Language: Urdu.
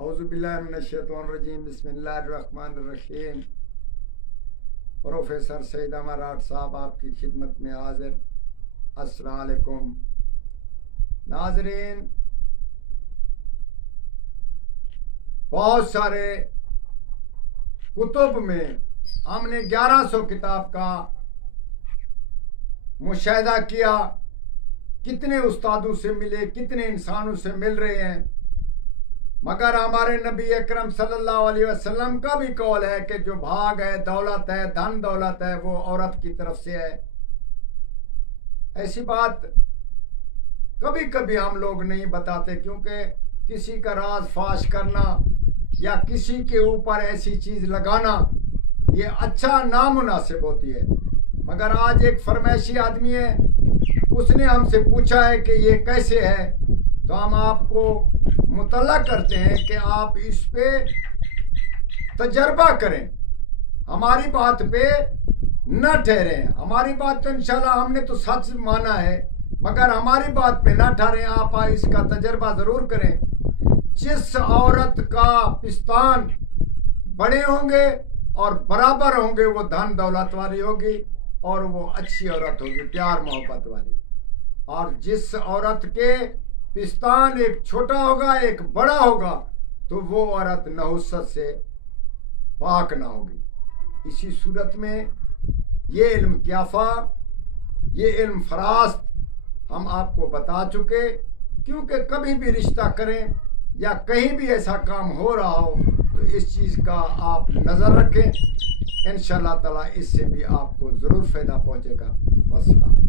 اعوذ باللہ من الشیطان الرجیم، بسم اللہ الرحمن الرحیم۔ پروفیسر سعید امارات صاحب آپ کی خدمت میں حاضر۔ السلام علیکم ناظرین، بہت سارے کتب میں ہم نے 1100 کتاب کا مشاہدہ کیا، کتنے استادوں سے ملے، کتنے انسانوں سے مل رہے ہیں، مگر ہمارے نبی اکرم صلی اللہ علیہ وسلم کا بھی قول ہے کہ جو بھاگ ہے، دولت ہے، دھن دولت ہے، وہ عورت کی طرف سے ہے۔ ایسی بات کبھی کبھی ہم لوگ نہیں بتاتے، کیونکہ کسی کا راز فاش کرنا یا کسی کے اوپر ایسی چیز لگانا یہ اچھا نامناسب ہوتی ہے۔ مگر آج ایک فرمائشی آدمی ہے، اس نے ہم سے پوچھا ہے کہ یہ کیسے ہے، تو ہم آپ کو مطلع کرتے ہیں کہ آپ اس پہ تجربہ کریں، ہماری بات پہ نہ ٹھہریں۔ ہماری بات تو انشاءاللہ ہم نے تو سچ مانا ہے، مگر ہماری بات پہ نہ ٹھہریں، آپ اس کا تجربہ ضرور کریں۔ جس عورت کا پستان بڑے ہوں گے اور برابر ہوں گے وہ دھن دولت والی ہوگی اور وہ اچھی عورت ہوگی، پیار محبت والی۔ اور جس عورت کے پستان ایک چھوٹا ہوگا ایک بڑا ہوگا تو وہ عورت نحوست سے پاک نہ ہوگی۔ اسی صورت میں یہ علم قیافہ، یہ علم فراست ہم آپ کو بتا چکے، کیونکہ کبھی بھی رشتہ کریں یا کہیں بھی ایسا کام ہو رہا ہو تو اس چیز کا آپ نظر رکھیں، انشاءاللہ تعالی اس سے بھی آپ کو ضرور فائدہ پہنچے گا۔ والسلام۔